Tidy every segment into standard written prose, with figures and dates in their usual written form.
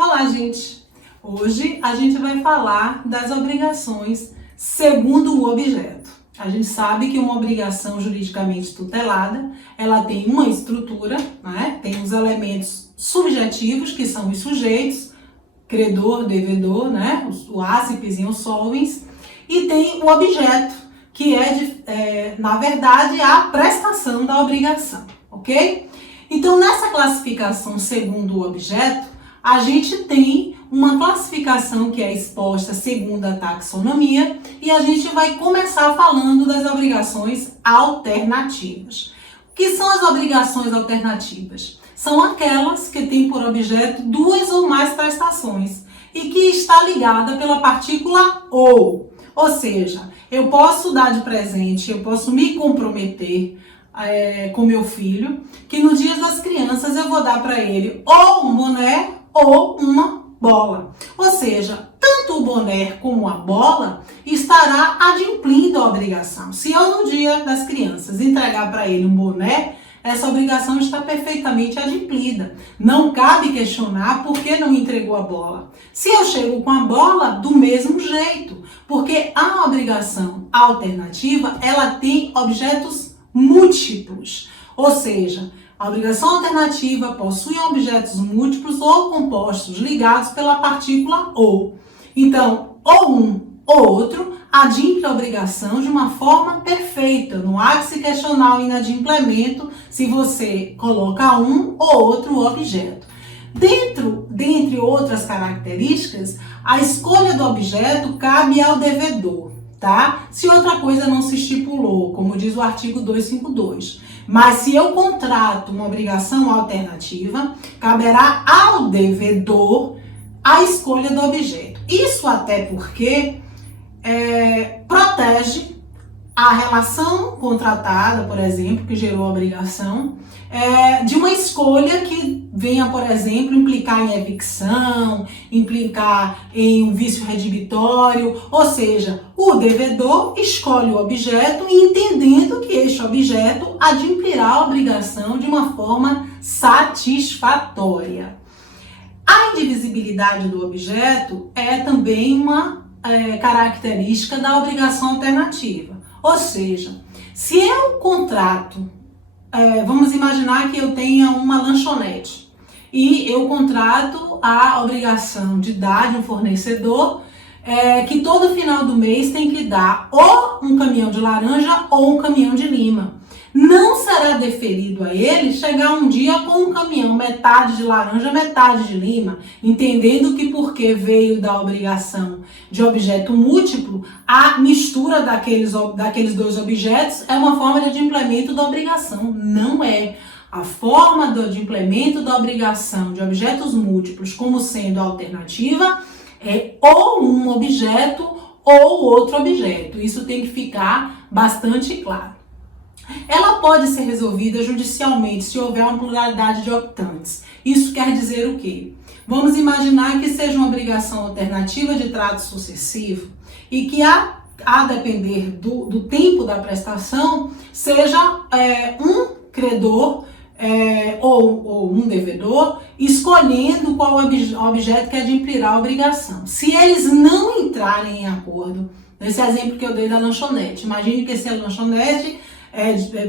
Olá, gente! Hoje a gente vai falar das obrigações segundo o objeto. A gente sabe que uma obrigação juridicamente tutelada, ela tem uma estrutura, né? Tem os elementos subjetivos, que são os sujeitos, credor, devedor, né? O ácipes e os solvens, e tem o objeto, que na verdade, a prestação da obrigação, ok? Então, nessa classificação segundo o objeto, a gente tem uma classificação que é exposta segundo a taxonomia e a gente vai começar falando das obrigações alternativas. O que são as obrigações alternativas? São aquelas que têm por objeto duas ou mais prestações e que está ligada pela partícula ou. Ou seja, eu posso dar de presente, eu posso me comprometer com meu filho, que no Dia das Crianças eu vou dar para ele ou um boné ou uma bola. Ou seja, tanto o boné como a bola estará adimplindo a obrigação. Se eu no Dia das Crianças entregar para ele um boné, essa obrigação está perfeitamente adimplida. Não cabe questionar por que não entregou a bola. Se eu chego com a bola, do mesmo jeito, porque a obrigação alternativa, ela tem objetos múltiplos, ou seja, a obrigação alternativa possui objetos múltiplos ou compostos ligados pela partícula ou. Então, ou um ou outro adimple a obrigação de uma forma perfeita. Não há que se questionar o inadimplemento se você coloca um ou outro objeto. Dentre outras características, a escolha do objeto cabe ao devedor, tá? Se outra coisa não se estipulou, como diz o artigo 252. Mas se eu contrato uma obrigação alternativa, caberá ao devedor a escolha do objeto. Isso até porque protege a relação contratada, por exemplo, que gerou a obrigação, de uma escolha que venha, por exemplo, implicar em evicção, implicar em um vício redibitório, ou seja, o devedor escolhe o objeto entendendo que este objeto adimplirá a obrigação de uma forma satisfatória. A indivisibilidade do objeto é também uma característica da obrigação alternativa. Ou seja, se eu contrato, vamos imaginar que eu tenha uma lanchonete e eu contrato a obrigação de dar de um fornecedor que todo final do mês tem que dar ou um caminhão de laranja ou um caminhão de lima. Não será deferido a ele chegar um dia com um caminhão metade de laranja, metade de lima, entendendo que porque veio da obrigação de objeto múltiplo, a mistura daqueles dois objetos é uma forma de adimplemento da obrigação. Não é. A forma de adimplemento da obrigação de objetos múltiplos como sendo alternativa é ou um objeto ou outro objeto. Isso tem que ficar bastante claro. Ela pode ser resolvida judicialmente se houver uma pluralidade de optantes. Isso quer dizer o quê? Vamos imaginar que seja uma obrigação alternativa de trato sucessivo e que a depender do tempo da prestação, seja um credor ou um devedor escolhendo qual objeto que adimplirá a obrigação. Se eles não entrarem em acordo, nesse exemplo que eu dei da lanchonete, imagine que essa lanchonete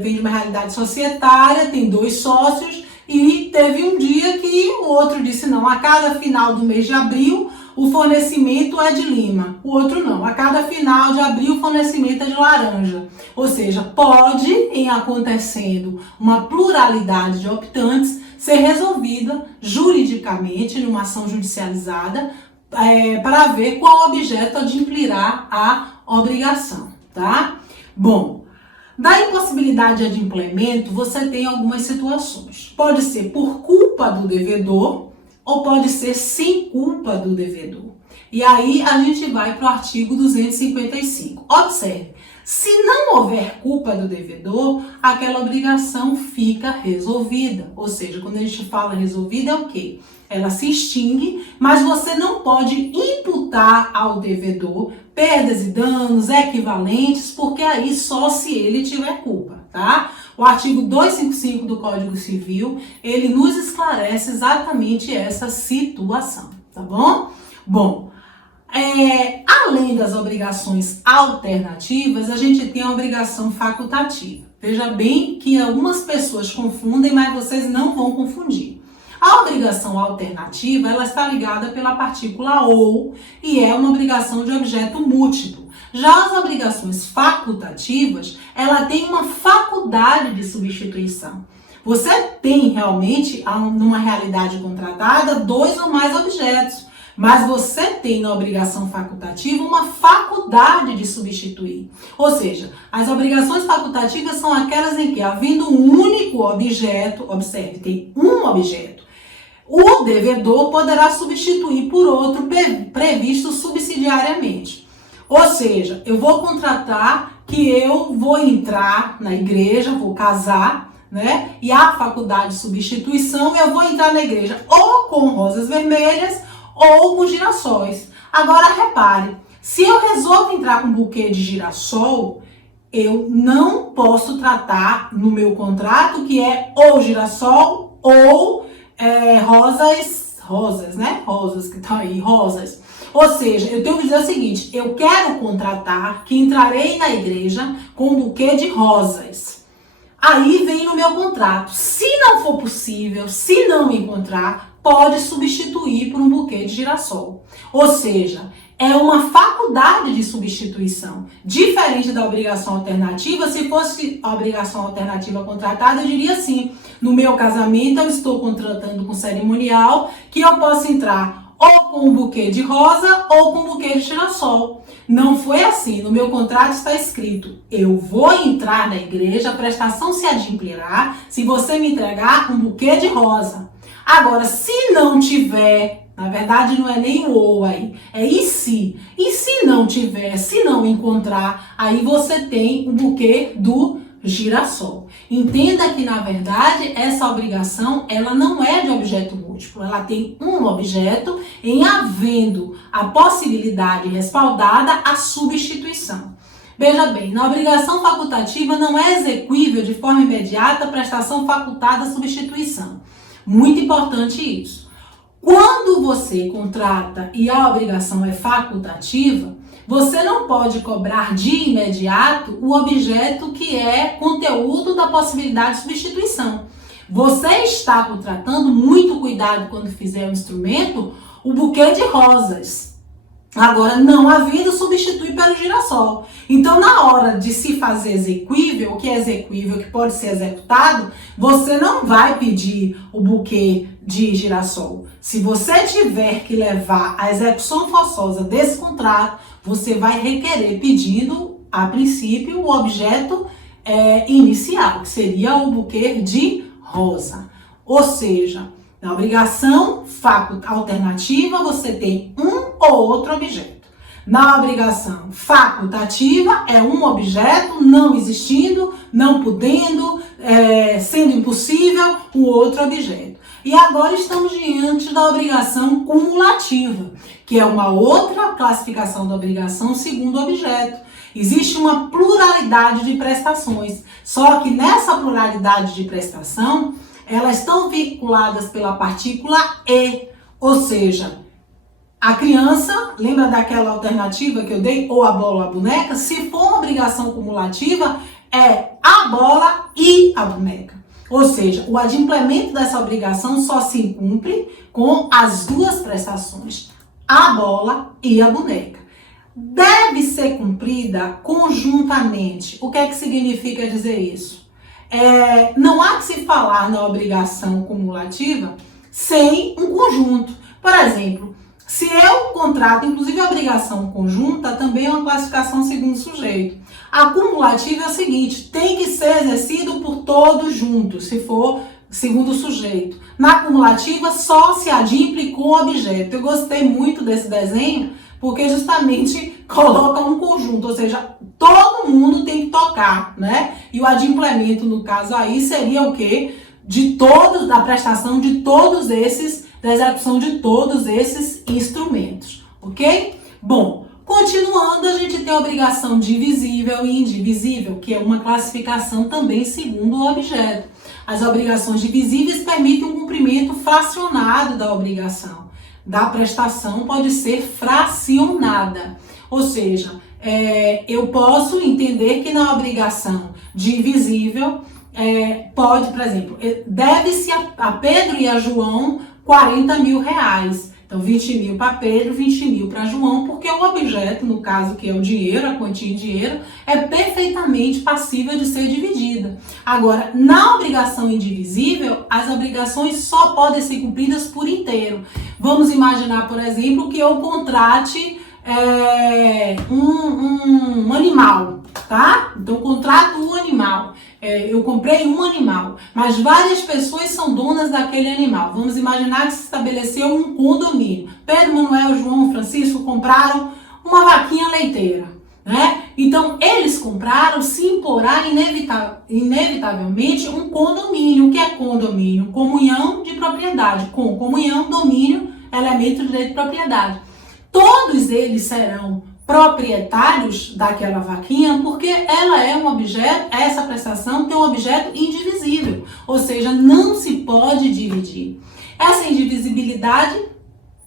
vem de uma realidade societária, tem dois sócios e teve um dia que o outro disse não, a cada final do mês de abril o fornecimento é de lima, o outro não, a cada final de abril o fornecimento é de laranja. Ou seja, pode, em acontecendo uma pluralidade de optantes, ser resolvida juridicamente numa ação judicializada para ver qual objeto adimplirá a obrigação, tá? Bom, da impossibilidade de adimplemento, você tem algumas situações. Pode ser por culpa do devedor ou pode ser sem culpa do devedor. E aí a gente vai para o artigo 255. Observe, se não houver culpa do devedor, aquela obrigação fica resolvida. Ou seja, quando a gente fala resolvida é o quê? Ela se extingue, mas você não pode imputar ao devedor perdas e danos equivalentes, porque aí só se ele tiver culpa, tá? O artigo 255 do Código Civil, ele nos esclarece exatamente essa situação. tá bom? Bom, além das obrigações alternativas, a gente tem a obrigação facultativa. Veja bem que algumas pessoas confundem, mas vocês não vão confundir. A obrigação alternativa, ela está ligada pela partícula ou e é uma obrigação de objeto múltiplo. Já as obrigações facultativas, ela tem uma faculdade de substituição. Você tem realmente, numa realidade contratada, 2 ou mais objetos, mas você tem na obrigação facultativa uma faculdade de substituir. Ou seja, as obrigações facultativas são aquelas em que, havendo um único objeto, observe, tem um objeto, o devedor poderá substituir por outro previsto subsidiariamente. Ou seja, eu vou contratar que eu vou entrar na igreja, vou casar, né? E a faculdade de substituição, eu vou entrar na igreja ou com rosas vermelhas ou com girassóis. Agora repare, se eu resolvo entrar com um buquê de girassol, eu não posso tratar no meu contrato que é ou girassol ou rosas, né? Rosas que estão aí, rosas. Ou seja, eu tenho que dizer o seguinte, eu quero contratar que entrarei na igreja com um buquê de rosas. Aí vem no meu contrato. Se não for possível, se não encontrar, pode substituir por um buquê de girassol. Ou seja, é uma faculdade de substituição. Diferente da obrigação alternativa, se fosse a obrigação alternativa contratada, eu diria assim, no meu casamento eu estou contratando com cerimonial que eu possa entrar ou com um buquê de rosa ou com um buquê de girassol. Não foi assim. No meu contrato está escrito, eu vou entrar na igreja, a prestação se adimplirá se você me entregar um buquê de rosa. Agora, se não tiver, na verdade não é nem o ou aí, é e se. E se não tiver, se não encontrar, aí você tem o buquê do girassol. Entenda que, na verdade, essa obrigação, ela não é de objeto múltiplo. Ela tem um objeto em havendo a possibilidade respaldada a substituição. Veja bem, na obrigação facultativa não é exequível de forma imediata a prestação facultada a substituição. Muito importante isso. Quando você contrata e a obrigação é facultativa, você não pode cobrar de imediato o objeto que é conteúdo da possibilidade de substituição. Você está contratando, muito cuidado quando fizer o instrumento, o buquê de rosas. Agora, não havendo, substitui pelo girassol. Então, na hora de se fazer exequível, o que é exequível, que pode ser executado, você não vai pedir o buquê de girassol. Se você tiver que levar a execução forçosa desse contrato, você vai requerer pedindo, a princípio, o objeto inicial, que seria o buquê de rosa. Ou seja, na obrigação alternativa, você tem um ou outro objeto. Na obrigação facultativa, é um objeto não existindo, não podendo, sendo impossível, um outro objeto. E agora estamos diante da obrigação cumulativa, que é uma outra classificação da obrigação segundo objeto. Existe uma pluralidade de prestações, só que nessa pluralidade de prestação, elas estão vinculadas pela partícula e, ou seja, a criança, lembra daquela alternativa que eu dei, ou a bola ou a boneca? Se for uma obrigação cumulativa, é a bola e a boneca. Ou seja, o adimplemento dessa obrigação só se cumpre com as duas prestações, a bola e a boneca. Deve ser cumprida conjuntamente. O que é que significa dizer isso? Não há que se falar na obrigação cumulativa sem um conjunto. Por exemplo, se eu contrato, inclusive a obrigação conjunta também é uma classificação segundo sujeito. A cumulativa é o seguinte, tem que ser exercido por todos juntos, se for segundo sujeito. Na cumulativa, só se adimple com o objeto. Eu gostei muito desse desenho, porque justamente coloca um conjunto, ou seja, todo mundo tem que tocar, né? E o adimplemento, no caso aí, seria o quê? De todos, da prestação de todos esses, da execução de todos esses instrumentos, ok? Bom, continuando, a gente tem a obrigação divisível e indivisível, que é uma classificação também segundo o objeto. As obrigações divisíveis permitem um cumprimento fracionado da obrigação. da prestação pode ser fracionada, ou seja, eu posso entender que na obrigação divisível pode, por exemplo, deve-se a Pedro e a João 40 mil reais. Então, 20 mil para Pedro, 20 mil para João, porque o objeto, no caso que é o dinheiro, a quantia em dinheiro, é perfeitamente passível de ser dividida. Agora, na obrigação indivisível, as obrigações só podem ser cumpridas por inteiro. Vamos imaginar, por exemplo, que eu contrate um animal, tá? Então, eu contrato um animal. Eu comprei um animal, mas várias pessoas são donas daquele animal. Vamos imaginar que se estabeleceu um condomínio. Pedro, Manuel, João, Francisco compraram uma vaquinha leiteira, né? Então, eles compraram, se imporá inevitavelmente um condomínio. O que é condomínio? Comunhão de propriedade. Com comunhão, domínio, elemento de direito de propriedade. Todos eles serão proprietários daquela vaquinha, porque ela é um objeto, essa prestação tem um objeto indivisível, ou seja, não se pode dividir. Essa indivisibilidade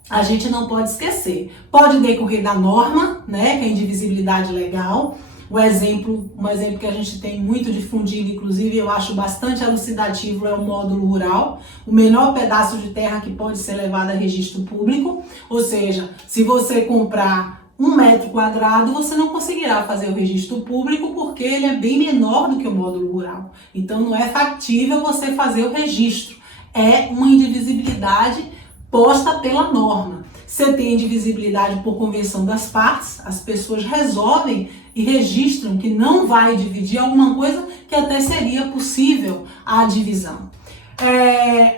a gente não pode esquecer. Pode decorrer da norma, né, que é a indivisibilidade legal. Um exemplo que a gente tem muito difundido, inclusive eu acho bastante elucidativo, é o módulo rural, o menor pedaço de terra que pode ser levado a registro público, ou seja, se você comprar 1 metro quadrado, você não conseguirá fazer o registro público porque ele é bem menor do que o módulo rural. Então não é factível você fazer o registro. É uma indivisibilidade posta pela norma. Você tem indivisibilidade por convenção das partes, as pessoas resolvem e registram que não vai dividir alguma coisa que até seria possível a divisão.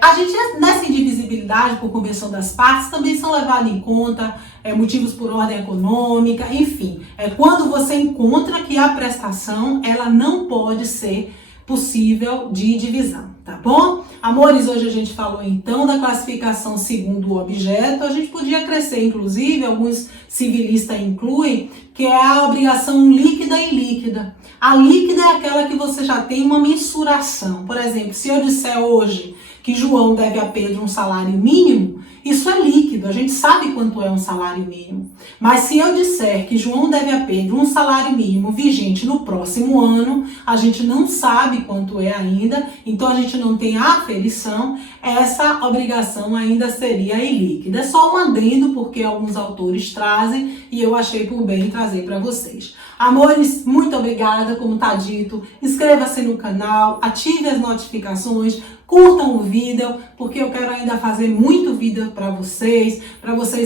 A gente, nessa indivisibilidade por convenção das partes, também são levados em conta motivos por ordem econômica, enfim. Quando você encontra que a prestação ela não pode ser possível de divisão, tá bom? Amores, hoje a gente falou então da classificação segundo o objeto. A gente podia crescer, inclusive, alguns civilistas incluem, que é a obrigação líquida e ilíquida. A líquida é aquela que você já tem uma mensuração. Por exemplo, se eu disser hoje que João deve a Pedro um salário mínimo, isso é líquido, a gente sabe quanto é um salário mínimo. Mas se eu disser que João deve a Pedro um salário mínimo vigente no próximo ano, a gente não sabe quanto é ainda, então a gente não tem aferição, essa obrigação ainda seria ilíquida. É só um adendo, porque alguns autores trazem e eu achei por bem trazer para vocês. Amores, muito obrigada, como está dito, inscreva-se no canal, ative as notificações, curtam o vídeo, porque eu quero ainda fazer muito vídeo para vocês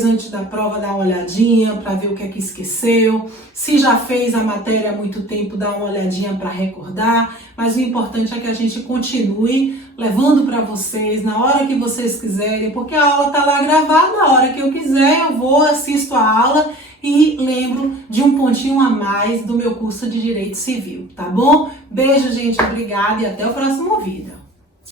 antes da prova dar uma olhadinha, para ver o que é que esqueceu. Se já fez a matéria há muito tempo, dá uma olhadinha para recordar, mas o importante é que a gente continue levando para vocês na hora que vocês quiserem, porque a aula está lá gravada, na hora que eu quiser eu vou, assisto a aula e lembro de um pontinho a mais do meu curso de Direito Civil, tá bom? Beijo, gente, obrigada e até o próximo vídeo.